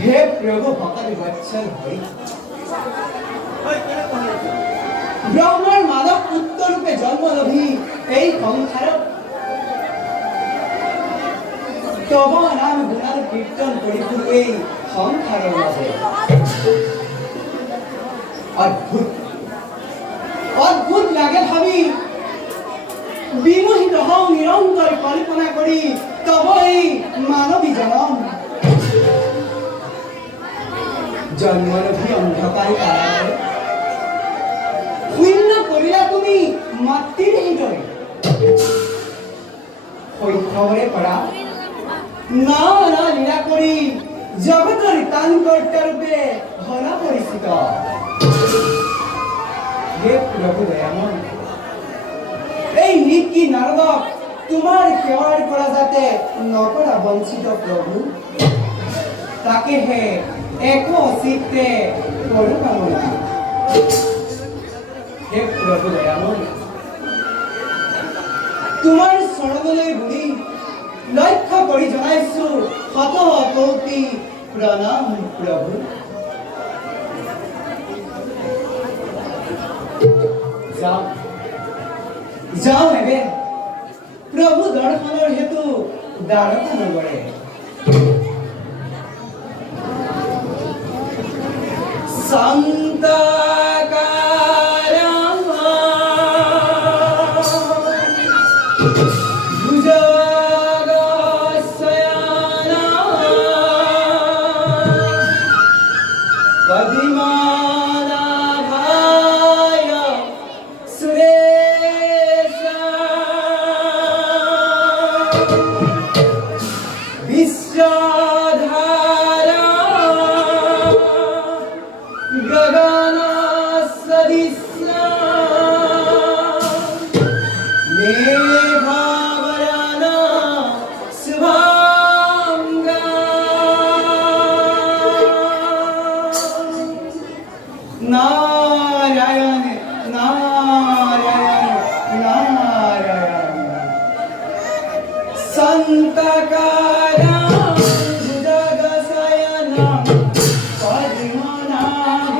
हे प्रभु भक्त वत्सल हरि ब्रह्मण मानव पुत्र रूपे जन्म लभी এই সংসার তব নাম গুণার কীর্তন করি এই সংসার অদ্ভুত অদ্ভুত লাগে ভাবি বিমোহিত হও নিরন্তর কল্পনা করি তব এই মানবী জনম জন্মলভী অন্ধকার কারাগারে শূন্য করিলা তুমি মাতৃৰ হৃদয় শৈশৱৰে পৰা নানা লীলা কৰি জগতৰ তানকৰ্তা ৰূপে ধৰা পৰিচিত হে প্ৰভু দয়াময় এই নিকি নাৰদক তোমাৰ সেৱাৰ পৰা যাতে নকৰা বঞ্চিত প্ৰভু তাকেহে একো চিত্তে কৰো কামনা হে প্ৰভু দয়াময় তোমাৰ চৰণলৈ বুলি লক্ষ্য কৰি জনাইছো শত কৌটি প্ৰণাম প্ৰভু যাওঁ এবে প্ৰভু দৰ্শনৰ হেতু দ্বাৰকা নগৰে नारायण नारायण नारायण संतकारां जगशयनं पद्मनाभं